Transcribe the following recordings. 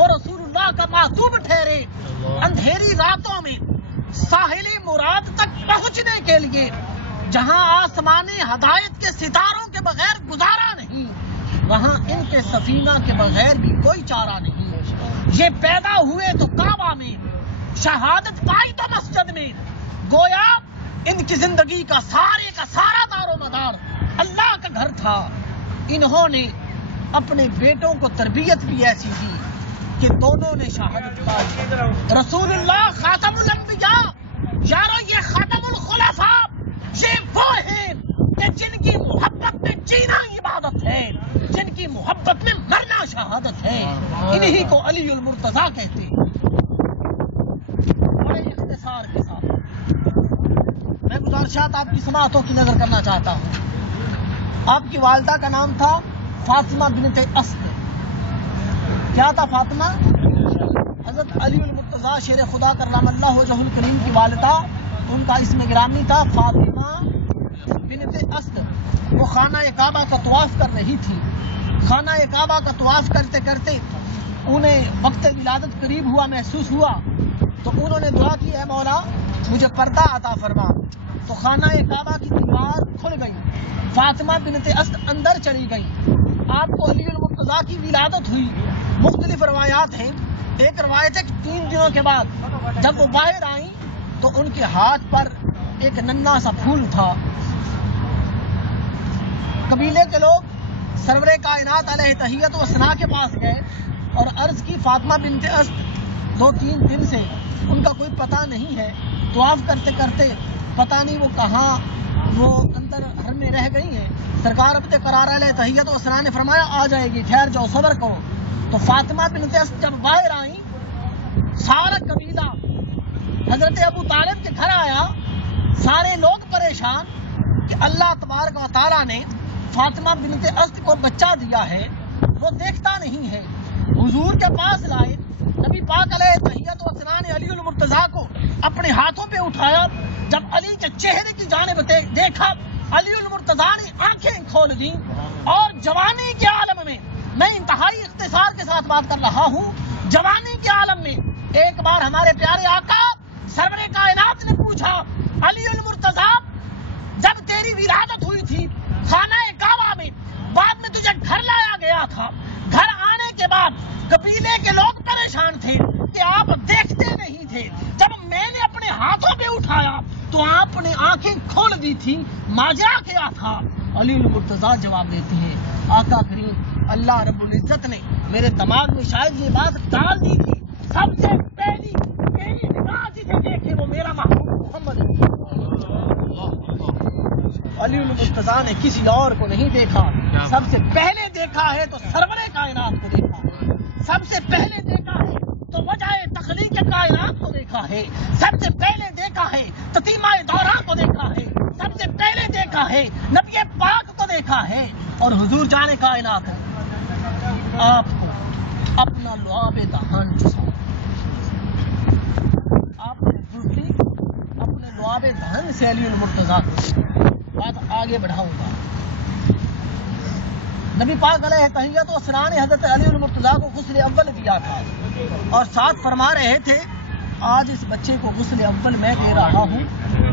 وہ رسول اللہ کا محبوب ٹھہرے. اندھیری راتوں میں ساحل مراد تک پہنچنے کے لیے جہاں آسمانی ہدایت کے ستاروں کے بغیر گزارا نہیں، وہاں ان کے سفینہ کے بغیر بھی کوئی چارہ نہیں. یہ پیدا ہوئے تو کعبہ میں، شہادت پائی تو مسجد میں. گویا ان کی زندگی کا سارا دار و مدار اللہ کا گھر تھا. انہوں نے اپنے بیٹوں کو تربیت بھی ایسی دی کہ دونوں نے شہادت پائی. رسول اللہ خاتم الانبیاء، یارو یہ خاتم الخلفاء، یہ وہ ہیں کہ جن کی محبت میں جینا عبادت ہے، جن کی محبت میں مرنا شہادت ہے. انہی کو علی المرتضیٰ کہتے ہیں. بڑے اختصار کے ساتھ میں گزارشات آپ کی سماعتوں کی نظر کرنا چاہتا ہوں. آپ کی والدہ کا نام تھا فاطمہ بنت اسد. کیا تھا فاطمہ؟ حضرت علی المرتضیٰ شیر خدا کرم اللہ وجہہ الکریم کی والدہ، ان کا اسم گرامی تھا فاطمہ بنت اسد. وہ خانہ کعبہ کا طواف کر رہی تھی. خانہ کعبہ کا طواف کرتے کرتے انہیں وقت ولادت قریب ہوا، محسوس ہوا، تو انہوں نے دعا کی، اے مولا مجھے پردہ عطا فرما. تو خانہ کعبہ کی دیوار کھل گئی، فاطمہ بنت اسد اندر چلی گئی. آپ کو علی المرتضیٰ کی ولادت ہوئی. مختلف روایات ہیں. ایک روایت ہے کہ 3 دنوں کے بعد جب وہ باہر آئیں تو ان کے ہاتھ پر ایک ننھا سا پھول تھا. قبیلے کے لوگ سرور کائنات علیہ تحیت و ثنا کے پاس گئے اور عرض کی، فاطمہ بنت اسد 2-3 دن سے ان کا کوئی پتہ نہیں ہے. طواف کرتے کرتے پتہ نہیں وہ کہاں، وہ اندر گھر میں رہ گئی ہیں. سرکار ابد قرار علیہ تحیت و ثنا نے فرمایا آ جائے گی، ٹھہر جاؤ، صبر کرو. تو فاطمہ بنت اسد جب باہر آئیں، سارا قبیلہ حضرت ابو طالب کے گھر آیا. سارے لوگ پریشان کہ اللہ تبارک و تعالیٰ نے فاطمہ بنت اسد کو بچہ دیا ہے، وہ دیکھتا نہیں ہے. حضور کے پاس لائے. نبی پاک علیہ تحیت و ثنا نے علی المرتضیٰ کو اپنے ہاتھوں پہ اٹھایا. جب علی کے چہرے کی جانب دیکھا، علی المرتضیٰ نے آنکھیں کھول دیں. اور جوانی کے عالم میں انتہائی اختصار کے ساتھ بات کر رہا ہوں، جوانی کے عالم میں ایک بار ہمارے پیارے آقا سرور کائنات نے پوچھا، علی المرتضیٰ جب تیری ولادت ہوئی تھی خانہ کعبہ میں، بعد میں تجھے گھر لایا گیا تھا، گھر آنے کے بعد قبیلے کے لوگ پریشان تھے کہ آپ دیکھتے نہیں تھے، جب میں نے اپنے ہاتھوں پہ اٹھایا تو آپ نے آنکھیں کھول دی تھی، ماجرا کیا تھا؟ علی المرتضیٰ جواب دیتے ہیں، آقا کریم اللہ رب العزت نے میرے دماغ میں شاید یہ بات ڈال دی تھی، سب سے پہلی میری نگاہ جسے دیکھے وہ میرا محبوب محمد ہے. علی المرتضیٰ نے کسی اور کو نہیں دیکھا، سب سے پہلے دیکھا ہے تو سرور کائنات کو دیکھا ہے، سب سے پہلے دیکھا ہے تو وجہ تخلیق کائنات کو دیکھا ہے، سب سے پہلے دیکھا ہے تتیمہ دورہ کو دیکھا ہے، سب سے پہلے دیکھا ہے نبی پاک کو دیکھا ہے. اور حضور جانے کائنات ہے آپ کو اپنا لعاب دہان چسا، آپ نے دوسری اپنے لعاب دہن سے علی المرتضیٰ کو بات آگے بڑھاؤں گا. نبی پاک علیہ تحیت و ثنا نے حضرت علی المرتضیٰ کو غسل اول دیا تھا اور ساتھ فرما رہے تھے، آج اس بچے کو غسل اول میں دے رہا ہوں،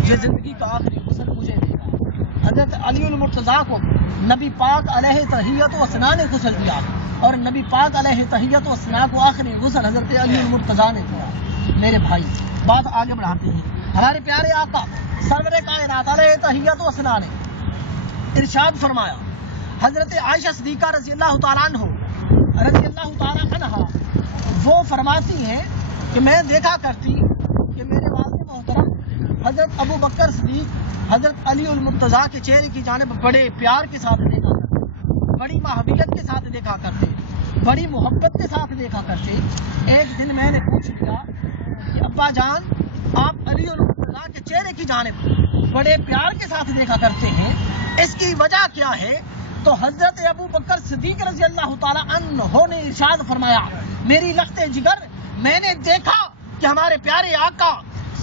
یہ زندگی کا آخری غسل مجھے دے گا. حضرت علی المرتضیٰ کو نبی پاک علیہ تحیت و ثنا نے غسل دیا اور نبی پاک علیہ تحیت و ثنا کو آخری غسل حضرت علی المرتضیٰ نے دیا. میرے بھائی بات آگے بڑھاتے ہیں. ہمارے پیارے آقا سرور کائنات علیہ تحیت و ثنا نے ارشاد فرمایا، حضرت عائشہ صدیقہ رضی اللہ تعالیٰ عنہ وہ فرماتی ہیں کہ میں دیکھا کرتی کہ میرے والد محترم حضرت ابو بکر صدیق حضرت علی المرتضیٰ کے چہرے کی جانب بڑے پیار کے ساتھ دیکھا کرتے، بڑی محبت کے ساتھ دیکھا کرتے، بڑی محبت کے ساتھ دیکھا کرتے. ایک دن میں نے پوچھ لیا کہ ابا جان آپ علی المرتضیٰ کے چہرے کی جانب بڑے پیار کے ساتھ دیکھا کرتے ہیں، اس کی وجہ کیا ہے؟ تو حضرت ابو بکر صدیق رضی اللہ تعالیٰ عنہ نے ارشاد فرمایا، میری لخت جگر میں نے دیکھا کہ ہمارے پیارے آقا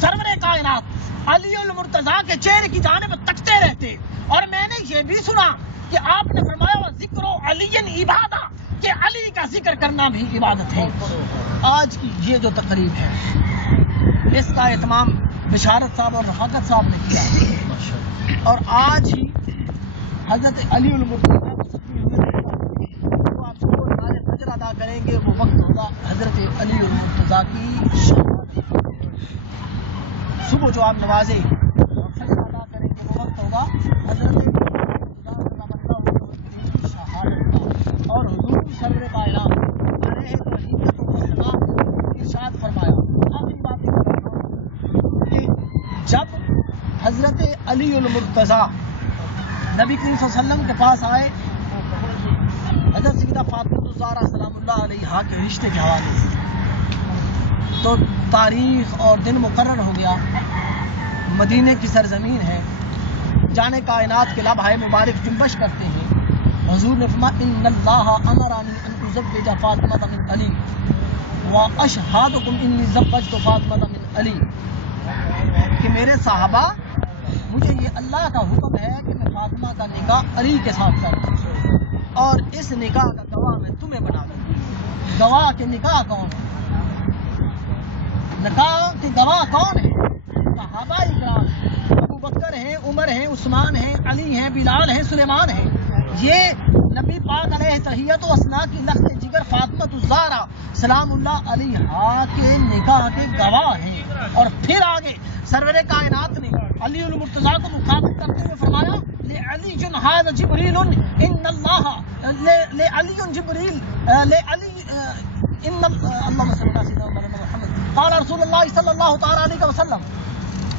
سرور کائنات علی المرتضیٰ کے چہرے کی جانب تکتے رہتے، اور میں نے یہ بھی سنا کہ آپ نے فرمایا ذکر علی عبادہ، کہ علی کا ذکر کرنا بھی عبادت ہے۔ آج کی یہ جو تقریب ہے اس کا اہتمام بشارت صاحب اور رفاقت صاحب نے کیا، اور آج ہی حضرت علی المرتضیٰ آپ کو نماز فجر ادا کریں گے، وہ وقت ہوگا حضرت علی المرتضیٰ کی شہادت۔ صبح جو آپ نمازیں فجر ادا کریں گے وہ وقت ہوگا حضرت اور حضور سرور کائنات علیہ تحیت و ثنا ارشاد فرمایا۔ آخری بات کہ جب حضرت علی المرتضیٰ نبی کریم صلی اللہ علیہ وسلم کے پاس آئے حضرت سیدہ فاطمہ الزہرا سلام اللہ علیہا کے رشتے کے حوالے سے، تو تاریخ اور دن مقرر ہو گیا۔ مدینے کی سرزمین ہے، جانے کائنات کے لمحہ مبارک جنبش کرتے ہیں۔ حضور نے فرمایا ان اللہ امرانی ان ازوج فاطمہ من علی واشہدکم انی زوجت فاطمہ من علی، کہ میرے صحابہ مجھے یہ اللہ کا حکم ہے کہ میں فاطمہ کا نکاح علی کے ساتھ کروں، اور اس نکاح کا گواہ میں تمہیں بنا دوں۔ گواہ کے نکاح کون ہے؟ نکاح کے گواہ کون ہے؟ صحابہ اکرام ہیں، ابو بکر ہیں، عمر ہیں، عثمان ہیں، علی ہیں، بلال ہیں، سلیمان ہیں۔ یہ نبی پاک علیہ تحیت و ثنا کی لخت جگر فاطمہ الزہرا سلام اللہ علیہا کے نکاح کے گواہ ہیں۔ اور پھر آگے سرور کائنات نے علی المرتضیٰ کو مخاطب کرتے ہوئے فرمایا لعلی ھذا جبریل ان اللہ لعلی جبریل لعلی ان اللهم صل على سيدنا محمد قال رسول الله صلى الله تعالى عليه وسلم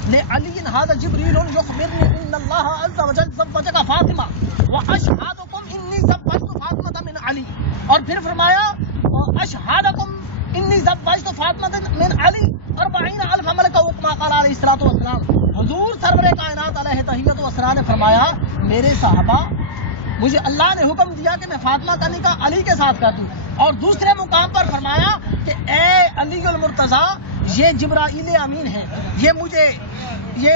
لعلی ھذا جبریل یخبرنی ان اللہ عز وجل زوجک فاطمہ واشہدکم انی زوجت فاطمہ من علی، اور پھر فرمایا اشہدکم انی زوجت فاطمہ من علی 40,000 ملکہ وکما قال علیہ الصلوۃ والسلام۔ حضور سرور کائنات علیہ تحیت و ثنا نے فرمایا میرے صحابہ مجھے اللہ نے حکم دیا کہ میں فاطمہ کا نکاح علی کے ساتھ کر دوں، اور دوسرے مقام پر فرمایا کہ اے علی المرتضیٰ یہ جبرائیل امین ہے، یہ مجھے یہ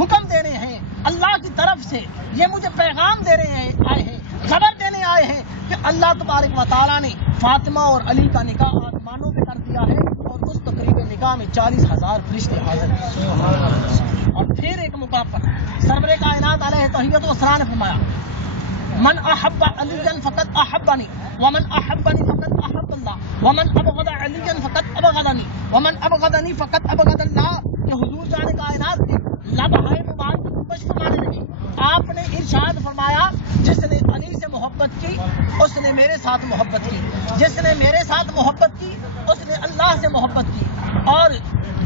حکم دینے ہیں اللہ کی طرف سے، یہ مجھے پیغام دینے آئے ہیں، خبر دینے آئے ہیں کہ اللہ تبارک و تعالیٰ نے فاطمہ اور علی کا نکاح آسمانوں میں کر دیا ہے، اور اس تقریب نکاح میں 40,000 فرشتے حاضر ہیں۔ اور پھر ایک موقع پر سرور کائنات علیہ تحیت و ثنا نے فرمایا من احب علیا فقد احبنی ومن احبنی فقد احب اللہ ومن ابغض علیا فقد ابغضنی ومن ابغضنی فقد ابغض اللہ۔ کہ حضور جان کائنات کے لمحہ مبارک جنبش فرمانے لگے، آپ نے ارشاد فرمایا جس نے علی سے محبت کی اس نے میرے ساتھ محبت کی، جس نے میرے ساتھ محبت کی اس نے اللہ سے محبت کی، اور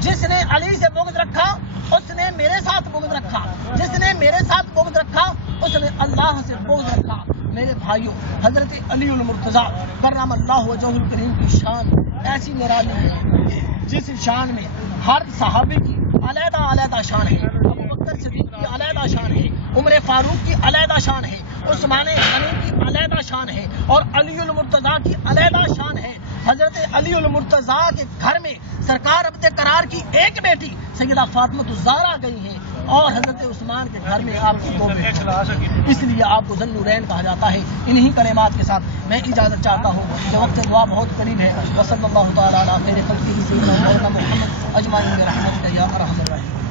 جس نے علی سے بغض رکھا اس نے میرے ساتھ بغض رکھا، جس نے میرے ساتھ بغض رکھا اس نے اللہ سے بغض رکھا۔ میرے بھائیوں حضرت علی المرتضیٰ کرم اللہ وجہہ الکریم کی شان ایسی نرالی ہے جس شان میں ہر صحابی کی علیحدہ علیحدہ شان ہے، ابو بکر صدیق کی علیحدہ شان ہے، عمر فاروق کی علیحدہ شان ہے، عثمان غنی کی علیحدہ شان ہے، اور علی المرتضیٰ کی علیحدہ شان ہے۔ حضرت علی المرتضیٰ کے گھر میں سرکار عبد قرار کی ایک بیٹی سیدہ فاطمہ الزہرا گئی ہیں، اور حضرت عثمان کے گھر میں آپ کی 2 بیٹی، اس لیے آپ کو ذو النورین کہا جاتا ہے۔ انہی کلمات کے ساتھ میں اجازت چاہتا ہوں کہ وقت دعا بہت قریب ہے۔ وصلی اللہ تعالیٰ علی خیر خلقہ سیدنا مولانا محمد اجمعین برحمتک یا ارحم الراحمین۔